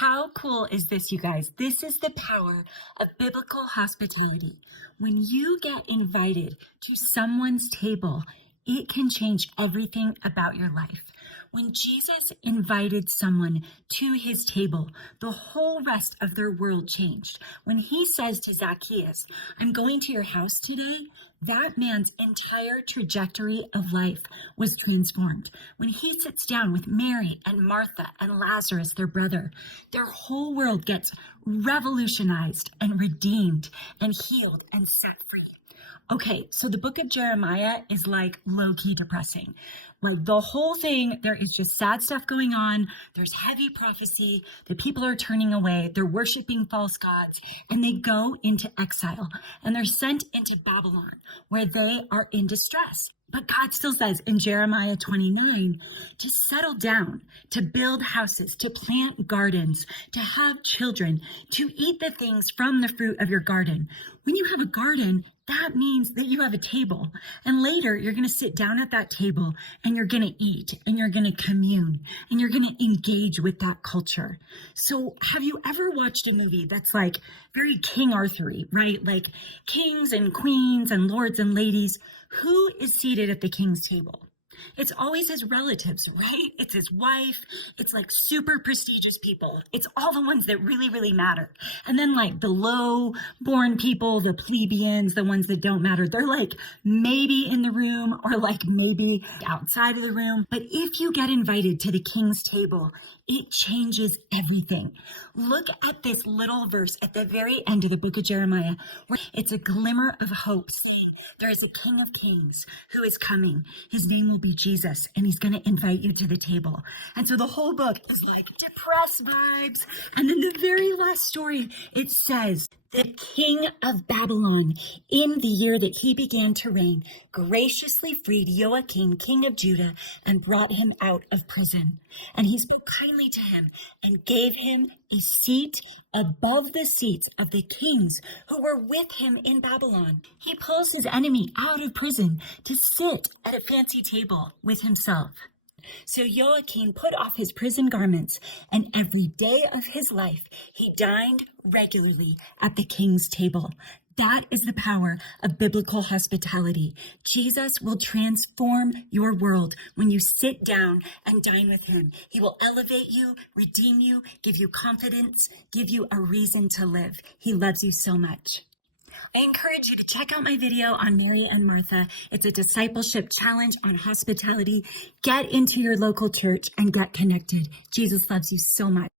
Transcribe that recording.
How cool is this, you guys? This is the power of biblical hospitality. When you get invited to someone's table, it can change everything about your life. When Jesus invited someone to his table, the whole rest of their world changed. When he says to Zacchaeus, "I'm going to your house today," that man's entire trajectory of life was transformed. When he sits down with Mary and Martha and Lazarus, their brother, their whole world gets revolutionized and redeemed and healed and set free. Okay, so the book of Jeremiah is like low-key depressing. Like the whole thing, there is just sad stuff going on. There's heavy prophecy. The people are turning away. They're worshiping false gods, and they go into exile, and they're sent into Babylon, where they are in distress. But God still says in Jeremiah 29 to settle down, to build houses, to plant gardens, to have children, to eat the things from the fruit of your garden. When you have a garden, that means that you have a table. And later, you're going to sit down at that table and you're going to eat and you're going to commune and you're going to engage with that culture. So have you ever watched a movie that's like very King Arthur-y, right? Like kings and queens and lords and ladies. Who is seated at the king's table? It's always his relatives, right? It's his wife. It's like super prestigious people. It's all the ones that really, really matter. And then like the low-born people, the plebeians, the ones that don't matter, they're like maybe in the room or like maybe outside of the room. But if you get invited to the king's table, it changes everything. Look at this little verse at the very end of the book of Jeremiah, where it's a glimmer of hope. There is a King of Kings who is coming. His name will be Jesus, and he's going to invite you to the table. And so the whole book is like depressed vibes. And then the very last story, it says, the king of Babylon, in the year that he began to reign, graciously freed Joachim, king of Judah, and brought him out of prison. And he spoke kindly to him and gave him a seat above the seats of the kings who were with him in Babylon. He pulls his enemy out of prison to sit at a fancy table with himself. So Joachim put off his prison garments, and every day of his life he dined regularly at the king's table. That is the power of biblical hospitality. Jesus will transform your world when you sit down and dine with him. He will elevate you, redeem you, give you confidence, give you a reason to live. He loves you so much. I encourage you to check out my video on Mary and Martha. It's a discipleship challenge on hospitality. Get into your local church and get connected. Jesus loves you so much.